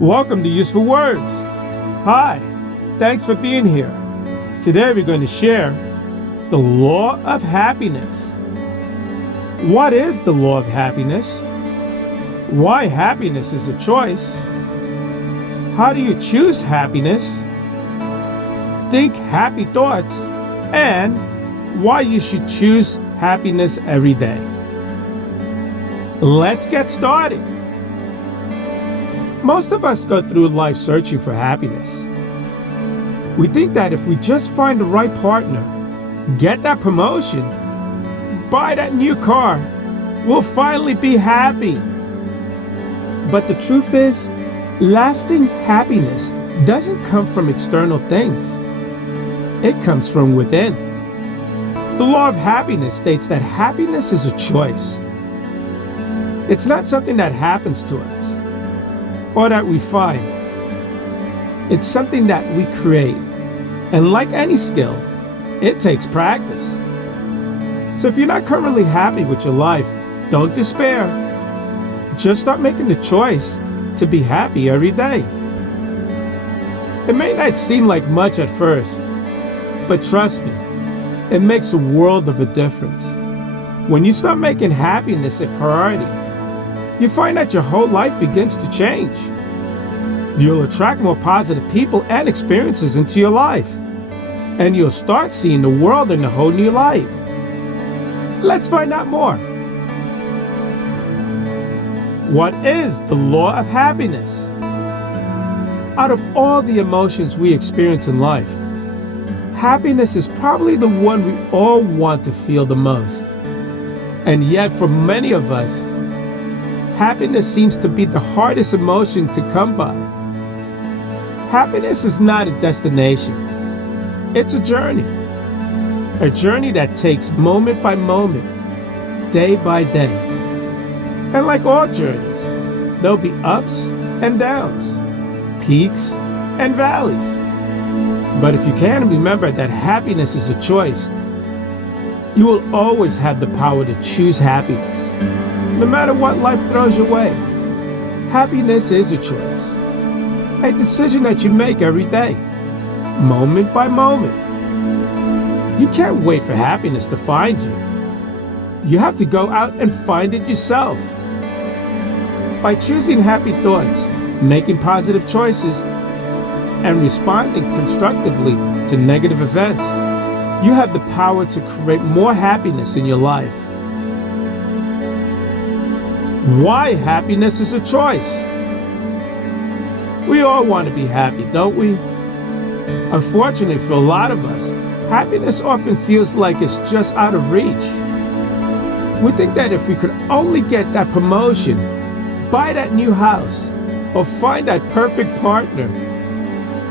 Welcome to Useful Words. Hi, thanks for being here. Today we're going to share the law of happiness. What is the law of happiness? Why happiness is a choice? How do you choose happiness? Think happy thoughts, and why you should choose happiness every day. Let's get started. Most of us go through life searching for happiness. We think that if we just find the right partner, get that promotion, buy that new car, we'll finally be happy. But the truth is, lasting happiness doesn't come from external things. It comes from within. The law of happiness states that happiness is a choice. It's not something that happens to us or that we find. It's something that we create. And like any skill, it takes practice. So if you're not currently happy with your life, don't despair. Just start making the choice to be happy every day. It may not seem like much at first, but trust me, it makes a world of a difference. When you start making happiness a priority, you find that your whole life begins to change. You'll attract more positive people and experiences into your life, and you'll start seeing the world in a whole new light. Let's find out more. What is the law of happiness? Out of all the emotions we experience in life, happiness is probably the one we all want to feel the most. And yet, for many of us, happiness seems to be the hardest emotion to come by. Happiness is not a destination. It's a journey that takes moment by moment, day by day. And like all journeys, there'll be ups and downs, peaks and valleys. But if you can remember that happiness is a choice, you will always have the power to choose happiness. No matter what life throws your way, happiness is a choice. A decision that you make every day, moment by moment. You can't wait for happiness to find you. You have to go out and find it yourself. By choosing happy thoughts, making positive choices, and responding constructively to negative events, you have the power to create more happiness in your life. Why happiness is a choice? We all want to be happy, don't we? Unfortunately for a lot of us, happiness often feels like it's just out of reach. We think that if we could only get that promotion, buy that new house, or find that perfect partner,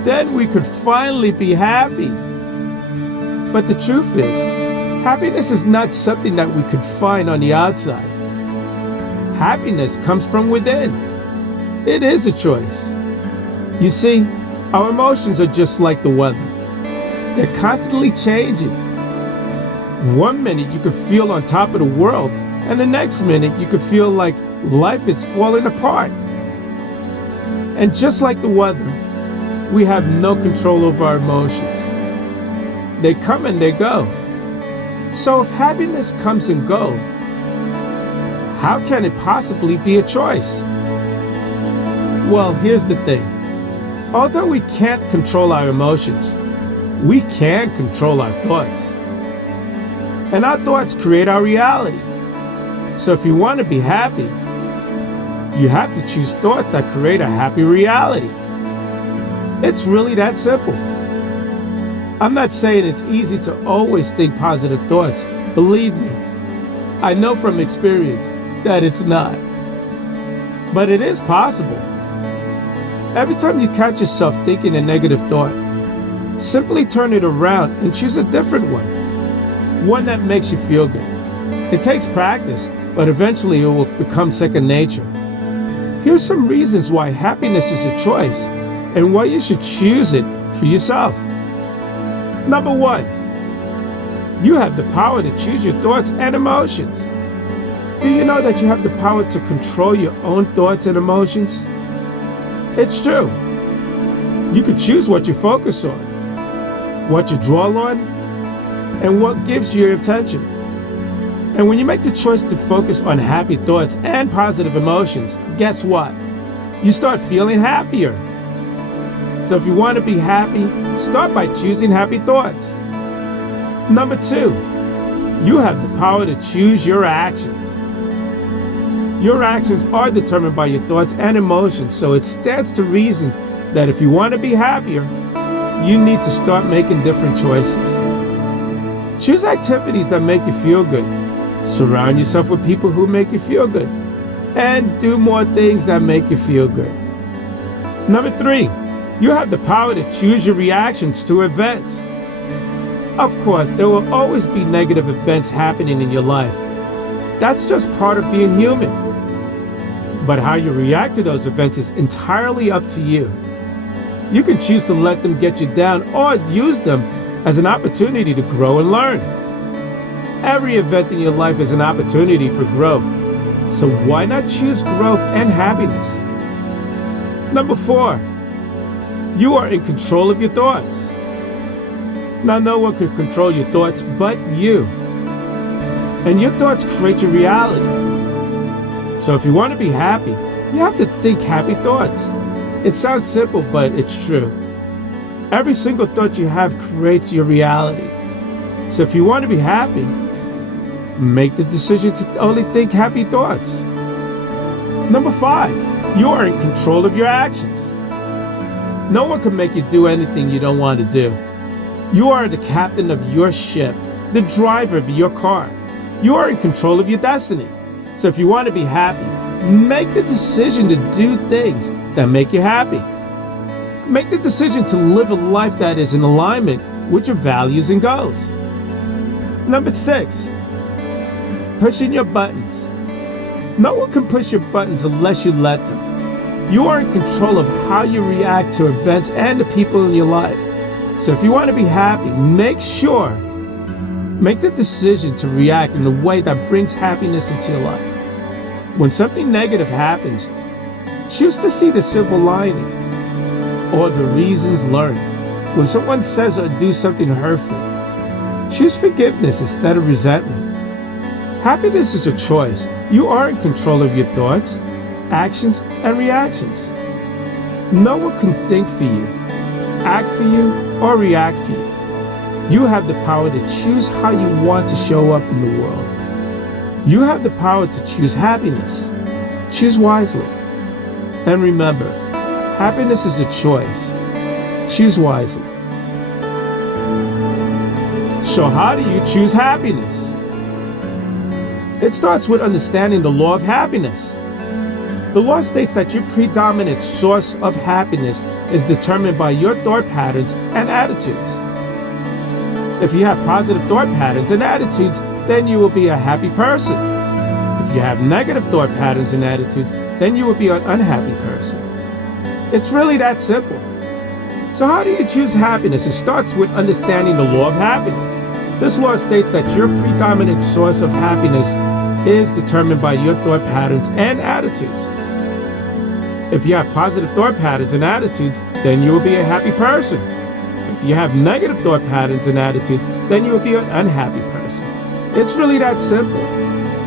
then we could finally be happy. But the truth is, happiness is not something that we could find on the outside. Happiness comes from within. It is a choice. You see, our emotions are just like the weather. They're constantly changing. One minute you could feel on top of the world, and the next minute you could feel like life is falling apart. And just like the weather, we have no control over our emotions. They come and they go. So if happiness comes and goes, how can it possibly be a choice? Well, here's the thing. Although we can't control our emotions, we can control our thoughts. And our thoughts create our reality. So if you want to be happy, you have to choose thoughts that create a happy reality. It's really that simple. I'm not saying it's easy to always think positive thoughts. Believe me, I know from experience that it's not. But it is possible. Every time you catch yourself thinking a negative thought, simply turn it around and choose a different one that makes you feel good. It takes practice, but eventually it will become second nature. Here's some reasons why happiness is a choice and why you should choose it for yourself. Number one, you have the power to choose your thoughts and emotions. Do you know that you have the power to control your own thoughts and emotions? It's true. You can choose what you focus on, what you dwell on, and what gives you your attention. And when you make the choice to focus on happy thoughts and positive emotions, guess what? You start feeling happier. So if you want to be happy, start by choosing happy thoughts. Number 2, you have the power to choose your actions. Your actions are determined by your thoughts and emotions, so it stands to reason that if you want to be happier, you need to start making different choices. Choose activities that make you feel good. Surround yourself with people who make you feel good. And do more things that make you feel good. Number 3, you have the power to choose your reactions to events. Of course, there will always be negative events happening in your life. That's just part of being human. But how you react to those events is entirely up to you. You can choose to let them get you down or use them as an opportunity to grow and learn. Every event in your life is an opportunity for growth. So why not choose growth and happiness? Number 4, you are in control of your thoughts. Now, no one can control your thoughts but you. And your thoughts create your reality. So if you want to be happy, you have to think happy thoughts. It sounds simple, but it's true. Every single thought you have creates your reality. So if you want to be happy, make the decision to only think happy thoughts. Number 5, you are in control of your actions. No one can make you do anything you don't want to do. You are the captain of your ship, the driver of your car. You are in control of your destiny. So if you want to be happy, make the decision to do things that make you happy. Make the decision to live a life that is in alignment with your values and goals. Number 6, pushing your buttons. No one can push your buttons unless you let them. You are in control of how you react to events and the people in your life. So if you want to be happy, make the decision to react in a way that brings happiness into your life. When something negative happens, choose to see the silver lining or the reasons learned. When someone says or do something hurtful, choose forgiveness instead of resentment. Happiness is a choice. You are in control of your thoughts, actions, and reactions. No one can think for you, act for you, or react for you. You have the power to choose how you want to show up in the world. You have the power to choose happiness. Choose wisely. And remember, happiness is a choice. Choose wisely. So how do you choose happiness? It starts with understanding the law of happiness. The law states that your predominant source of happiness is determined by your thought patterns and attitudes. If you have positive thought patterns and attitudes, then you will be a happy person. If you have negative thought patterns and attitudes, then you will be an unhappy person. It's really that simple. So how do you choose happiness? It starts with understanding the law of happiness. This law states that your predominant source of happiness is determined by your thought patterns and attitudes. If you have positive thought patterns and attitudes, then you will be a happy person. If you have negative thought patterns and attitudes, then you will be an unhappy person. It's really that simple.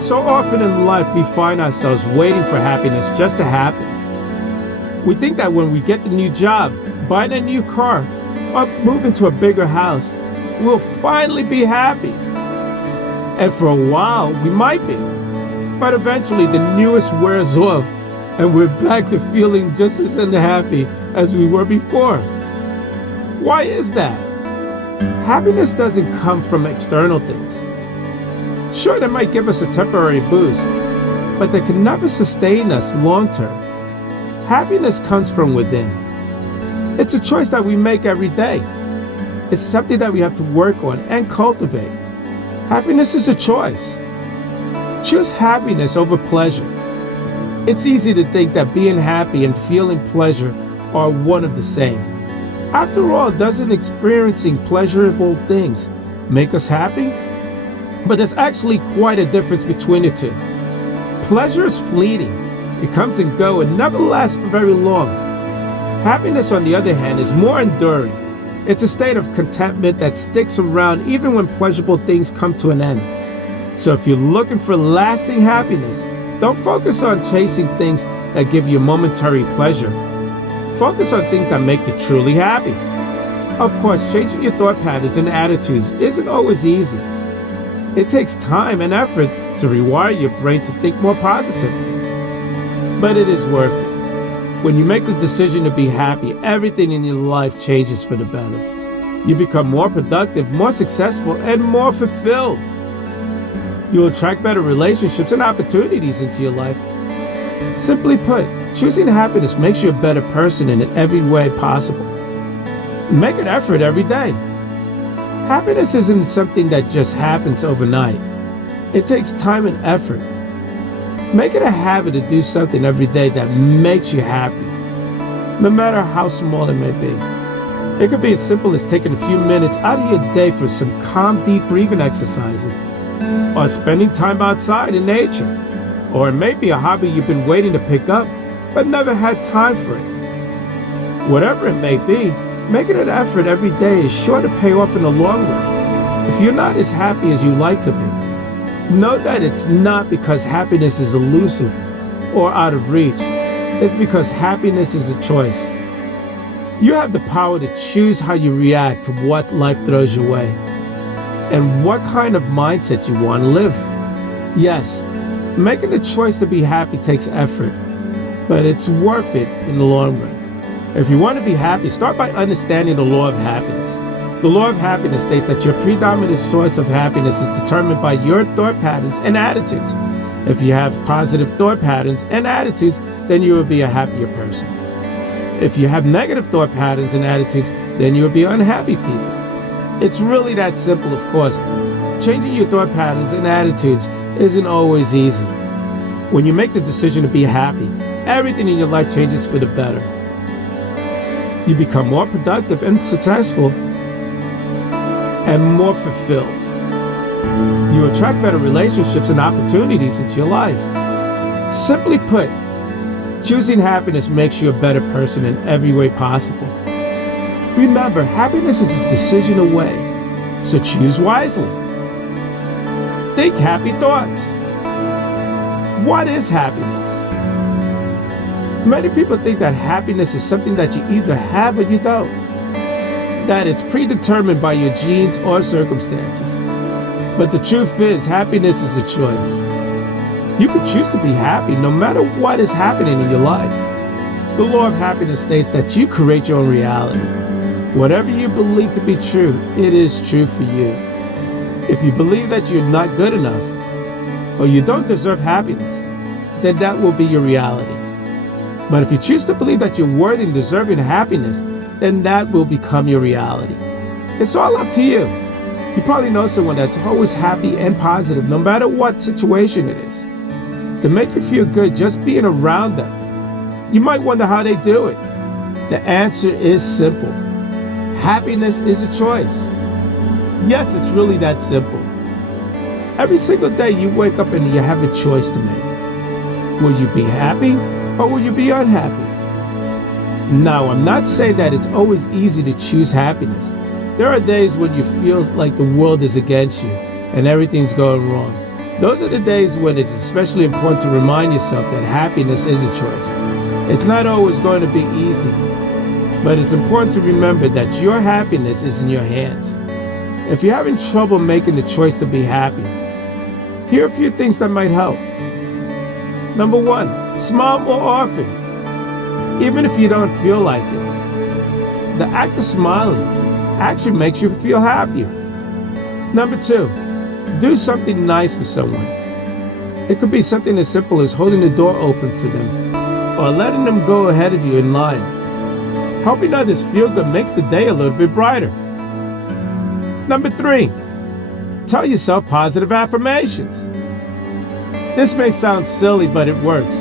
So often in life, we find ourselves waiting for happiness just to happen. We think that when we get the new job, buy a new car, or move into a bigger house, we'll finally be happy. And for a while, we might be. But eventually, the newest wears off, and we're back to feeling just as unhappy as we were before. Why is that? Happiness doesn't come from external things. Sure, they might give us a temporary boost, but they can never sustain us long term. Happiness comes from within. It's a choice that we make every day. It's something that we have to work on and cultivate. Happiness is a choice. Choose happiness over pleasure. It's easy to think that being happy and feeling pleasure are one of the same. After all, doesn't experiencing pleasurable things make us happy? But there's actually quite a difference between the two. Pleasure is fleeting. It comes and goes and never lasts for very long. Happiness, on the other hand, is more enduring. It's a state of contentment that sticks around even when pleasurable things come to an end. So if you're looking for lasting happiness, don't focus on chasing things that give you momentary pleasure. Focus on things that make you truly happy. Of course, changing your thought patterns and attitudes isn't always easy. It takes time and effort to rewire your brain to think more positively. But it is worth it. When you make the decision to be happy, everything in your life changes for the better. You become more productive, more successful, and more fulfilled. You'll attract better relationships and opportunities into your life. Simply put, choosing happiness makes you a better person in every way possible. Make an effort every day. Happiness isn't something that just happens overnight. It takes time and effort. Make it a habit to do something every day that makes you happy, no matter how small it may be. It could be as simple as taking a few minutes out of your day for some calm, deep breathing exercises, or spending time outside in nature. Or it may be a hobby you've been waiting to pick up, but never had time for it. Whatever it may be, making an effort every day is sure to pay off in the long run. If you're not as happy as you like to be, know that it's not because happiness is elusive or out of reach. It's because happiness is a choice. You have the power to choose how you react to what life throws your way and what kind of mindset you want to live. Yes, making the choice to be happy takes effort, but it's worth it in the long run. If you want to be happy, start by understanding the law of happiness. The law of happiness states that your predominant source of happiness is determined by your thought patterns and attitudes. If you have positive thought patterns and attitudes, then you will be a happier person. If you have negative thought patterns and attitudes, then you will be unhappy people. It's really that simple, of course. Changing your thought patterns and attitudes isn't always easy. When you make the decision to be happy, everything in your life changes for the better. You become more productive and successful, and more fulfilled. You attract better relationships and opportunities into your life. Simply put, choosing happiness makes you a better person in every way possible. Remember, happiness is a decision away, so choose wisely. Think happy thoughts. What is happiness? Many people think that happiness is something that you either have or you don't, that it's predetermined by your genes or circumstances. But the truth is, happiness is a choice. You can choose to be happy no matter what is happening in your life. The law of happiness states that you create your own reality. Whatever you believe to be true, it is true for you. If you believe that you're not good enough, or you don't deserve happiness, then that will be your reality. But if you choose to believe that you're worthy and deserving happiness, then that will become your reality. It's all up to you. You probably know someone that's always happy and positive, no matter what situation it is. To make you feel good just being around them. You might wonder how they do it. The answer is simple. Happiness is a choice. Yes, it's really that simple. Every single day you wake up and you have a choice to make. Will you be happy or will you be unhappy? Now, I'm not saying that it's always easy to choose happiness. There are days when you feel like the world is against you and everything's going wrong. Those are the days when it's especially important to remind yourself that happiness is a choice. It's not always going to be easy, but it's important to remember that your happiness is in your hands. If you're having trouble making the choice to be happy, here are a few things that might help. Number one, smile more often. Even if you don't feel like it. The act of smiling actually makes you feel happier. Number two, do something nice for someone. It could be something as simple as holding the door open for them, or letting them go ahead of you in line. Helping others feel good makes the day a little bit brighter. Number three, tell yourself positive affirmations. This may sound silly, but it works.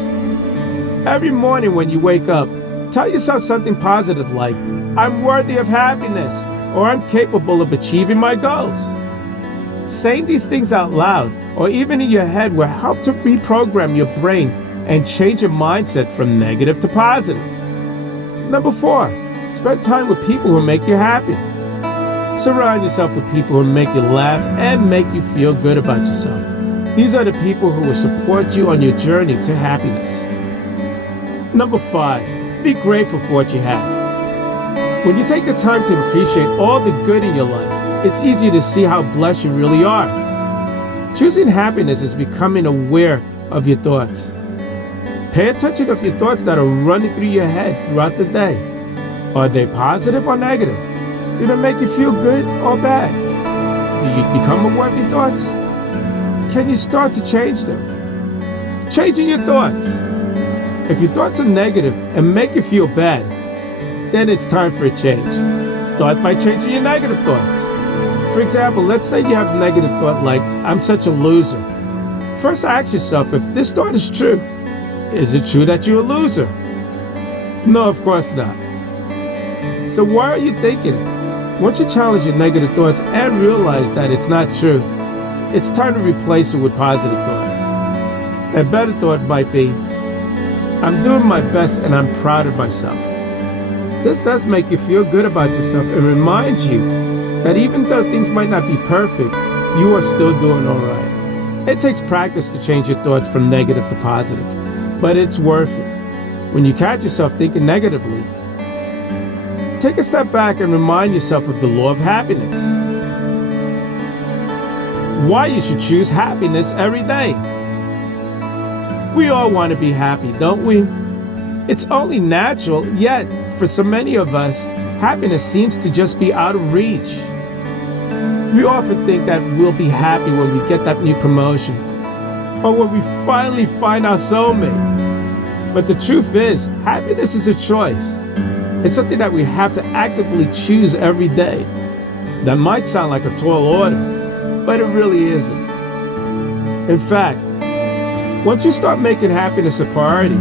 Every morning when you wake up, tell yourself something positive like, I'm worthy of happiness, or I'm capable of achieving my goals. Saying these things out loud, or even in your head, will help to reprogram your brain and change your mindset from negative to positive. Number 4, spend time with people who make you happy. Surround yourself with people who make you laugh and make you feel good about yourself. These are the people who will support you on your journey to happiness. Number 5, be grateful for what you have. When you take the time to appreciate all the good in your life, it's easy to see how blessed you really are. Choosing happiness is becoming aware of your thoughts. Pay attention to your thoughts that are running through your head throughout the day. Are they positive or negative? Do they make you feel good or bad? Do you become aware of your thoughts? Can you start to change them? Changing your thoughts. If your thoughts are negative and make you feel bad, then it's time for a change. Start by changing your negative thoughts. For example, let's say you have a negative thought like, I'm such a loser. First ask yourself if this thought is true. Is it true that you're a loser? No, of course not. So why are you thinking it? Once you challenge your negative thoughts and realize that it's not true, it's time to replace it with positive thoughts. A better thought might be, I'm doing my best and I'm proud of myself. This does make you feel good about yourself and reminds you that even though things might not be perfect, you are still doing all right. It takes practice to change your thoughts from negative to positive, but it's worth it. When you catch yourself thinking negatively, take a step back and remind yourself of the law of happiness. Why you should choose happiness every day. We all want to be happy, don't we? It's only natural, yet for so many of us, happiness seems to just be out of reach. We often think that we'll be happy when we get that new promotion, or when we finally find our soulmate. But the truth is, happiness is a choice. It's something that we have to actively choose every day. That might sound like a tall order, but it really isn't. In fact, once you start making happiness a priority,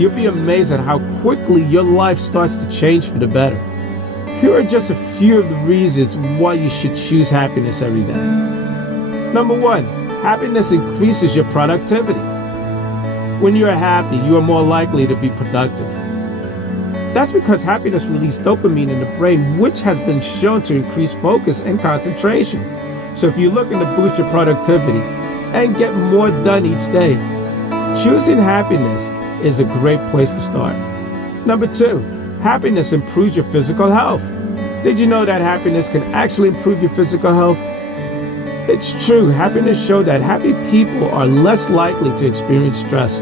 you'll be amazed at how quickly your life starts to change for the better. Here are just a few of the reasons why you should choose happiness every day. Number 1, happiness increases your productivity. When you are happy, you are more likely to be productive. That's because happiness releases dopamine in the brain, which has been shown to increase focus and concentration. So if you're looking to boost your productivity and get more done each day, choosing happiness is a great place to start. Number 2, happiness improves your physical health. Did you know that happiness can actually improve your physical health? It's true, happiness shows that happy people are less likely to experience stress.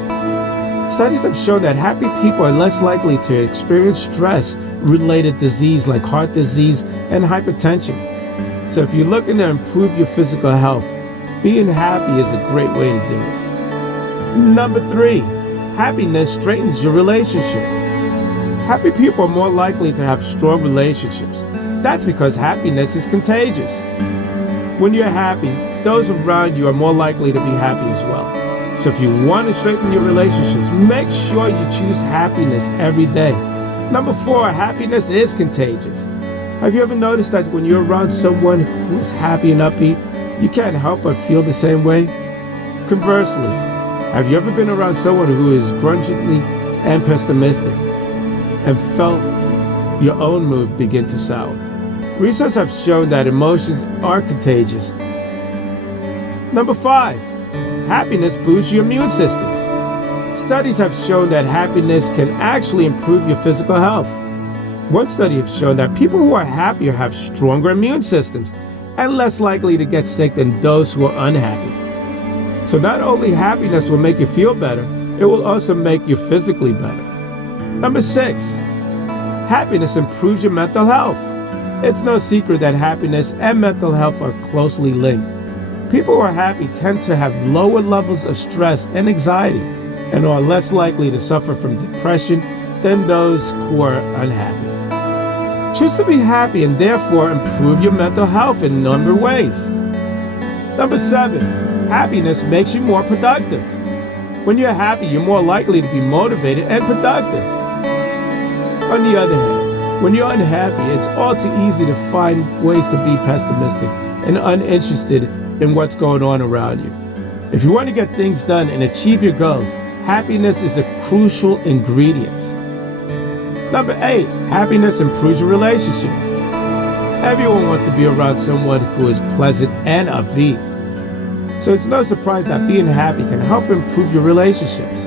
Studies have shown that happy people are less likely to experience stress-related disease like heart disease and hypertension. So if you're looking to improve your physical health, being happy is a great way to do it. Number 3, happiness straightens your relationship. Happy people are more likely to have strong relationships. That's because happiness is contagious. When you're happy, those around you are more likely to be happy as well. So if you want to strengthen your relationships, make sure you choose happiness every day. Number 4, happiness is contagious. Have you ever noticed that when you're around someone who's happy and upbeat, you can't help but feel the same way? Conversely, have you ever been around someone who is grudgingly and pessimistic and felt your own mood begin to sour? Research has shown that emotions are contagious. Number 5, happiness boosts your immune system. Studies have shown that happiness can actually improve your physical health. One study has shown that people who are happier have stronger immune systems and less likely to get sick than those who are unhappy. So not only happiness will make you feel better, it will also make you physically better. Number 6, happiness improves your mental health. It's no secret that happiness and mental health are closely linked. People who are happy tend to have lower levels of stress and anxiety and are less likely to suffer from depression than those who are unhappy. Choose to be happy and therefore improve your mental health in a number of ways. Number 7, happiness makes you more productive. When you're happy, you're more likely to be motivated and productive. On the other hand, when you're unhappy, it's all too easy to find ways to be pessimistic and uninterested in what's going on around you. If you want to get things done and achieve your goals, happiness is a crucial ingredient. Number 8, happiness improves your relationships. Everyone wants to be around someone who is pleasant and upbeat. So it's no surprise that being happy can help improve your relationships.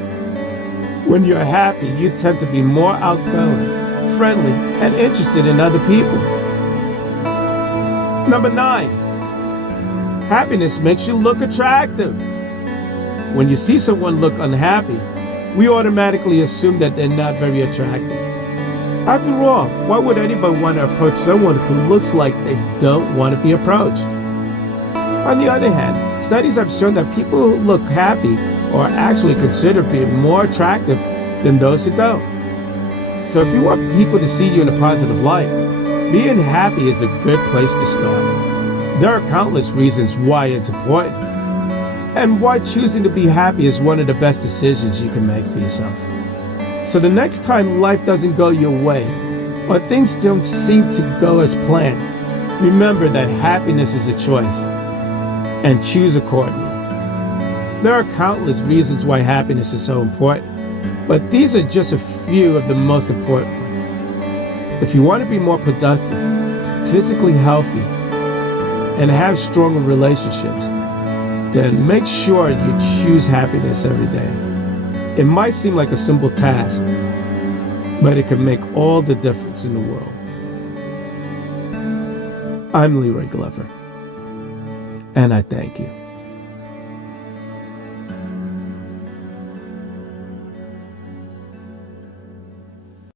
When you're happy, you tend to be more outgoing, friendly, and interested in other people. Number 9, happiness makes you look attractive. When you see someone look unhappy, we automatically assume that they're not very attractive. After all, why would anyone want to approach someone who looks like they don't want to be approached? On the other hand, studies have shown that people who look happy are actually considered being more attractive than those who don't. So if you want people to see you in a positive light, being happy is a good place to start. There are countless reasons why it's important, and why choosing to be happy is one of the best decisions you can make for yourself. So the next time life doesn't go your way, or things don't seem to go as planned, remember that happiness is a choice, and choose accordingly. There are countless reasons why happiness is so important, but these are just a few of the most important ones. If you want to be more productive, physically healthy, and have stronger relationships, then make sure you choose happiness every day. It might seem like a simple task, but it can make all the difference in the world. I'm Leroy Glover, and I thank you.